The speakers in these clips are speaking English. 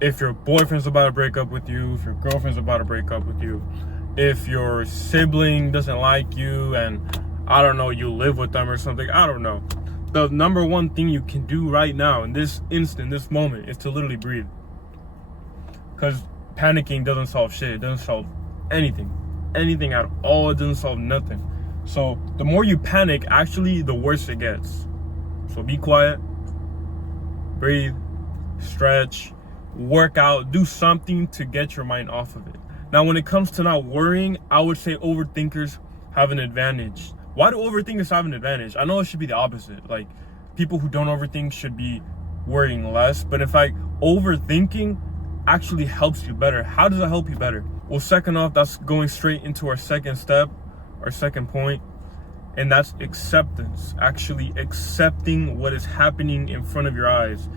if your boyfriend's about to break up with you, if your girlfriend's about to break up with you, if your sibling doesn't like you and, I don't know, you live with them or something, I don't know. The number one thing you can do right now in this instant, this moment, is to literally breathe. Because panicking doesn't solve shit. It doesn't solve anything. Anything at all. It doesn't solve nothing. So the more you panic, actually, the worse it gets. So be quiet, breathe, stretch, work out, do something to get your mind off of it. Now, when it comes to not worrying, I would say overthinkers have an advantage. Why do overthinkers have an advantage? I know it should be the opposite. Like, people who don't overthink should be worrying less. But if overthinking actually helps you better. How does it help you better? Well, second off, that's going straight into our second step, our second point, and that's acceptance. Actually accepting what is happening in front of your eyes,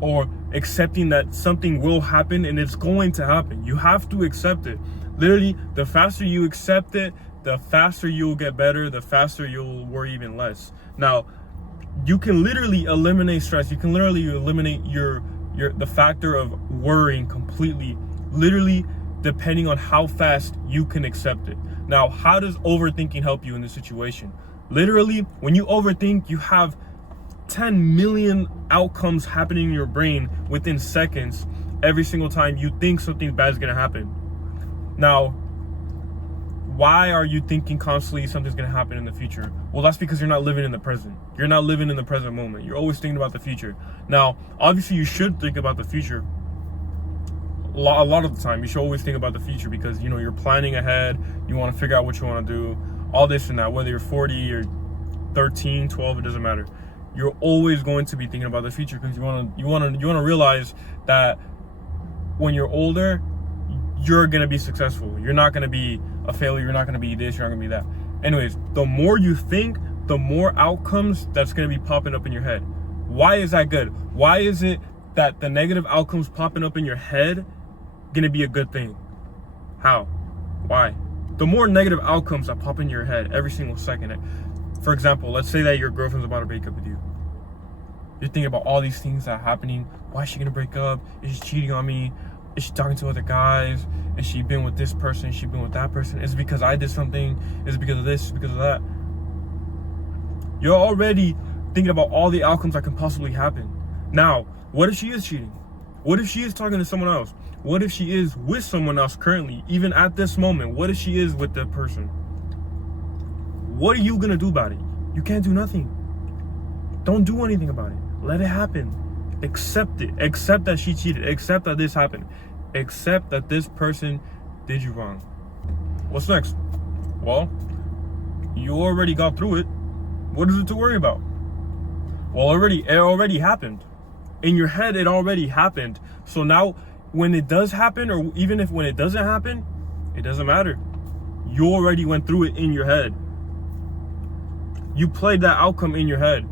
or accepting that something will happen and it's going to happen. You have to accept it. Literally, the faster you accept it, the faster you'll get better, the faster you'll worry even less. Now, you can literally eliminate stress. You can literally eliminate the factor of worrying completely, literally, depending on how fast you can accept it. Now, how does overthinking help you in this situation? Literally, when you overthink, you have 10 million outcomes happening in your brain within seconds every single time you think something bad is going to happen. Now, why are you thinking constantly something's going to happen in the future? Well, that's because you're not living in the present. You're not living in the present moment. You're always thinking about the future. Now, obviously, you should think about the future. A lot of the time, you should always think about the future because, you know, you're planning ahead. You want to figure out what you want to do, all this and that, whether you're 40 or 13, 12, it doesn't matter. You're always going to be thinking about the future because you want to realize that when you're older, you're going to be successful. You're not going to be a failure. You're not going to be this. You're not going to be that. Anyways, the more you think, the more outcomes that's going to be popping up in your head. Why is that good? Why is it that the negative outcomes popping up in your head going to be a good thing? How? Why? The more negative outcomes that pop in your head every single second. For example, let's say that your girlfriend's about to break up with you. You're thinking about all these things that are happening. Why is she going to break up? Is she cheating on me? Is she talking to other guys? Is she been with this person? Is she been with that person? Is it because I did something? Is it because of this? Is it because of that? You're already thinking about all the outcomes that can possibly happen. Now, what if she is cheating? What if she is talking to someone else? What if she is with someone else currently, even at this moment? What if she is with that person? What are you going to do about it? You can't do nothing. Don't do anything about it. Let it happen. Accept it. Accept that she cheated. Accept that this happened. Accept that this person did you wrong. What's next? Well, you already got through it. What is it to worry about? Well, it already happened. In your head, it already happened. So now, when it does happen, or even if when it doesn't happen, it doesn't matter. You already went through it in your head. You played that outcome in your head.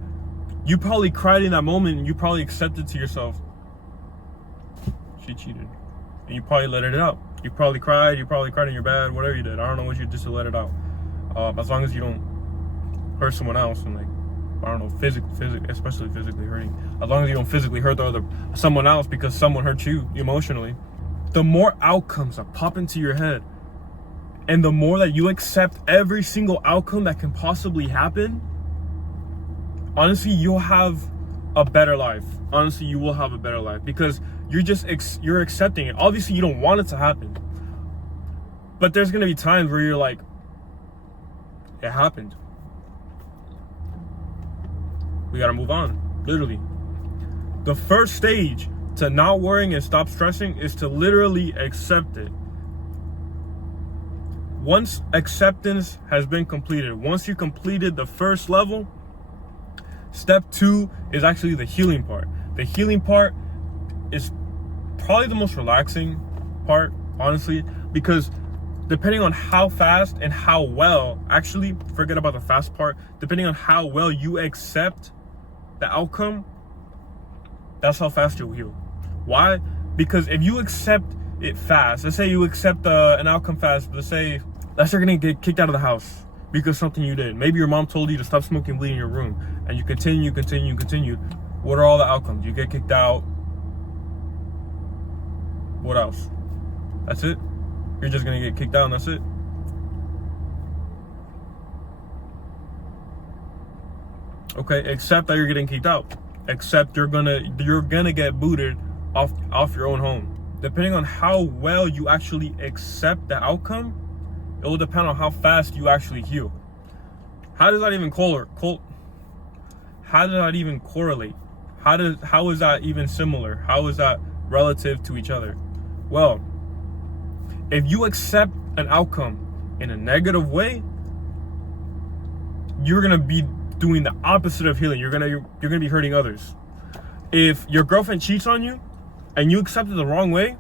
You probably cried in that moment and you probably accepted to yourself, she cheated. And you probably let it out. You probably cried in your bed, whatever you did. I don't know what you did, just to let it out. As long as you don't hurt someone else and physically, especially physically hurting. As long as you don't physically hurt someone else because someone hurt you emotionally. The more outcomes that pop into your head, and the more that you accept every single outcome that can possibly happen, honestly, you'll have a better life. Honestly, you will have a better life because you're accepting it. Obviously, you don't want it to happen, but there's gonna be times where you're like, it happened. We gotta move on. Literally, the first stage to not worrying and stop stressing is to literally accept it. Once acceptance has been completed, once you completed the first level, step 2 is actually the healing part. The healing part is probably the most relaxing part, honestly, because depending on how fast and how well, actually, forget about the fast part, depending on how well you accept the outcome, that's how fast you'll heal. Why? Because if you accept it fast, let's say you accept an outcome fast, let's say you're gonna get kicked out of the house because something you did. Maybe your mom told you to stop smoking weed in your room, and you continue. What are all the outcomes? You get kicked out. What else? That's it? You're just gonna get kicked out and that's it? Okay, accept that you're getting kicked out. Accept you're gonna get booted off your own home. Depending on how well you actually accept the outcome, it will depend on how fast you actually heal. How does that even How does that even correlate? How is that even similar? How is that relative to each other? Well, if you accept an outcome in a negative way, you're gonna be doing the opposite of healing. You're gonna be hurting others. If your girlfriend cheats on you and you accept it the wrong way,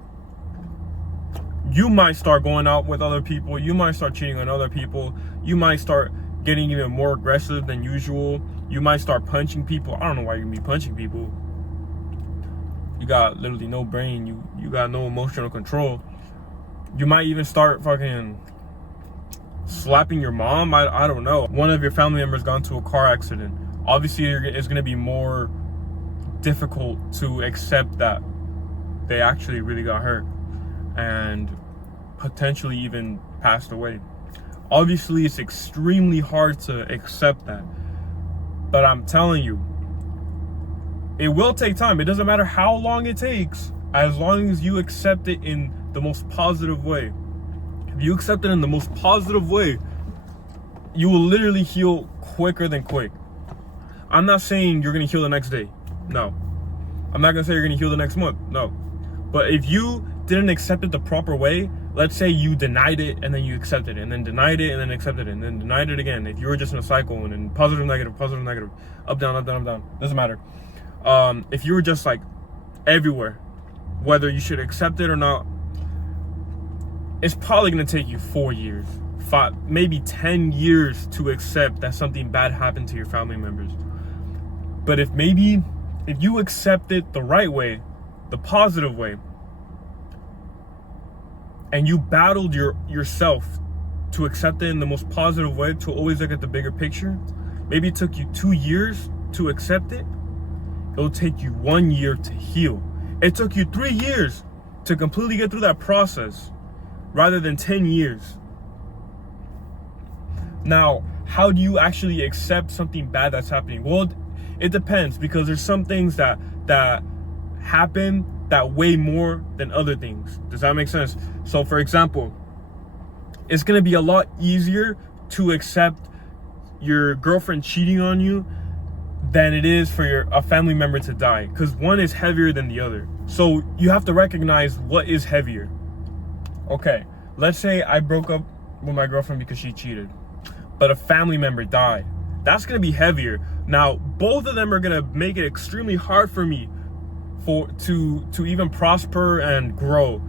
you might start going out with other people. You might start cheating on other people. You might start getting even more aggressive than usual. You might start punching people. I don't know why you're gonna be punching people. You got literally no brain. You got no emotional control. You might even start fucking slapping your mom. I don't know. One of your family members got into a car accident. Obviously, it's gonna be more difficult to accept that they actually really got hurt and potentially even passed away. Obviously, it's extremely hard to accept that. But I'm telling you, it will take time. It doesn't matter how long it takes, as long as you accept it in the most positive way. If you accept it in the most positive way, you will literally heal quicker than quick. I'm not saying you're gonna heal the next day. No. I'm not gonna say you're gonna heal the next month. No. But if you didn't accept it the proper way, let's say you denied it and then you accepted it, and then denied it and then accepted it, and then denied it again. If you were just in a cycle and then positive, negative, up, down, up, down, up, down, doesn't matter. If you were just like everywhere, whether you should accept it or not, it's probably gonna take you 4 years, 5, maybe 10 years to accept that something bad happened to your family members. But if you accept it the right way, the positive way, and you battled yourself to accept it in the most positive way, to always look at the bigger picture, maybe it took you 2 years to accept it, it'll take you 1 year to heal. It took you 3 years to completely get through that process, rather than 10 years. Now, how do you actually accept something bad that's happening? Well, it depends, because there's some things that happen that weigh more than other things. Does that make sense? So for example, it's gonna be a lot easier to accept your girlfriend cheating on you than it is for a family member to die, because one is heavier than the other. So you have to recognize what is heavier. Okay, let's say I broke up with my girlfriend because she cheated, but a family member died. That's gonna be heavier. Now, both of them are gonna make it extremely hard for me to even prosper and grow.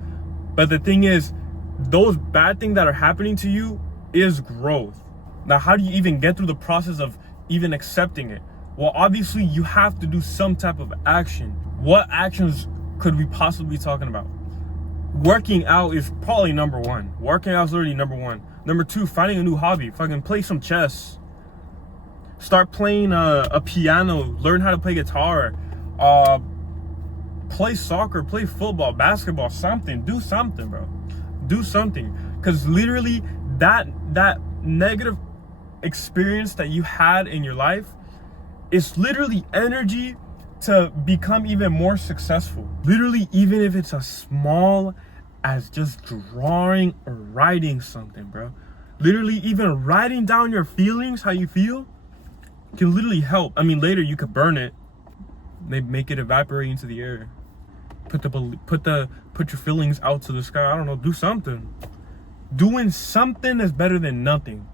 But the thing is, those bad things that are happening to you is growth. Now, how do you even get through the process of even accepting it? Well, obviously you have to do some type of action. What actions could we possibly be talking about? Working out is probably number one. Working out is literally number one. Number two, finding a new hobby. Fucking play some chess. Start playing a piano. Learn how to play guitar. Play soccer, play football, basketball, something. Do something, bro. Do something. Because literally that negative experience that you had in your life is literally energy to become even more successful. Literally, even if it's as small as just drawing or writing something, bro. Literally, even writing down your feelings, how you feel, can literally help. I mean, later you could burn it. They make it evaporate into the air. Put your feelings out to the sky. I don't know, do something. Doing something is better than nothing.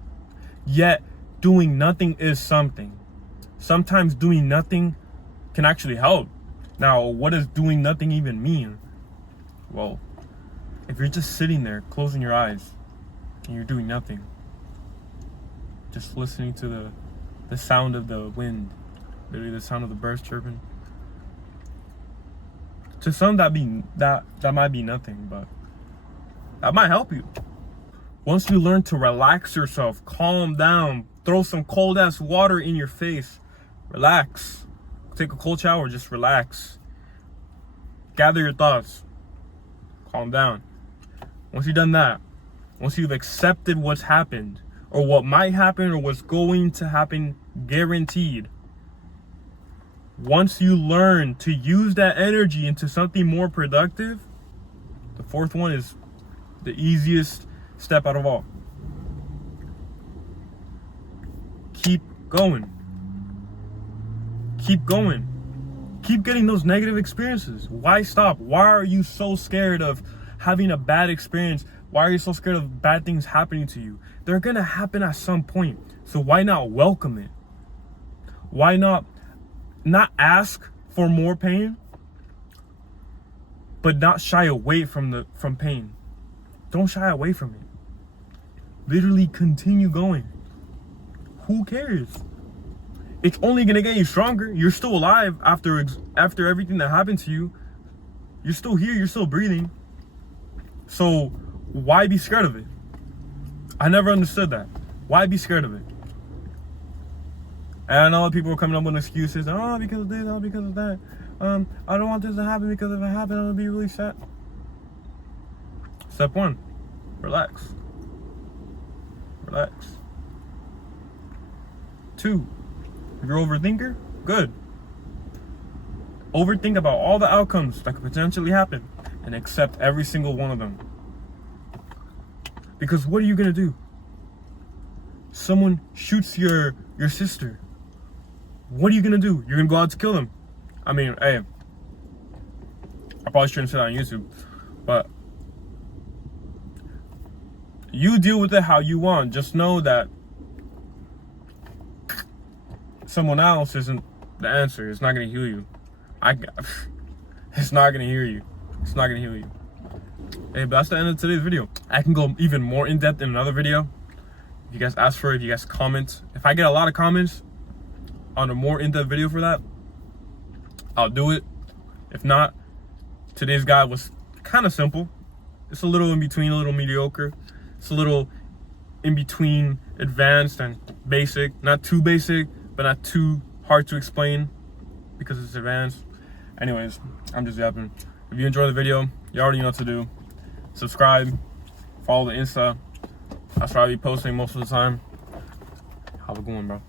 Yet doing nothing is something. Sometimes doing nothing can actually help. Now, what does doing nothing even mean? Well, if you're just sitting there, closing your eyes, and you're doing nothing, just listening to the sound of the wind, literally the sound of the birds chirping. To some that might be nothing, but that might help you. Once you learn to relax yourself, calm down, throw some cold ass water in your face, relax. Take a cold shower, just relax. Gather your thoughts. calm down. Once you've done that, once you've accepted what's happened, or what might happen, or what's going to happen, guaranteed, once you learn to use that energy into something more productive, the fourth one is the easiest step out of all. Keep going. Keep going. Keep getting those negative experiences. Why stop? Why are you so scared of having a bad experience? Why are you so scared of bad things happening to you? They're gonna happen at some point. So why not welcome it? Why not ask for more pain, but not shy away from pain? Don't shy away from it. Literally continue going. Who cares? It's only gonna get you stronger. You're still alive after everything that happened to you. You're still here. You're still breathing. So why be scared of it? I never understood that. Why be scared of it? And I know people are coming up with excuses. Oh, because of this. Oh, because of that. I don't want this to happen because if it happens, I'm gonna be really sad. Step one, relax. Relax. 2, if you're an overthinker, good. Overthink about all the outcomes that could potentially happen and accept every single one of them. Because what are you gonna do? Someone shoots your sister. What are you gonna do? You're gonna go out to kill them. I mean, hey, I probably shouldn't say that on YouTube, but you deal with it how you want. Just know that someone else isn't the answer. It's not gonna heal you. It's not gonna heal you. It's not gonna heal you. Hey, but that's the end of today's video. I can go even more in depth in another video. If you guys ask for it, if you guys comment. If I get a lot of comments on a more in-depth video for that, I'll do it. If not, today's guide was kind of simple. It's a little in between, a little mediocre. It's a little in between advanced and basic. Not too basic, but not too hard to explain because it's advanced. Anyways, I'm just yapping. If you enjoyed the video, you already know what to do. Subscribe, follow the Insta. That's where I'll be posting most of the time. Have a good one, bro.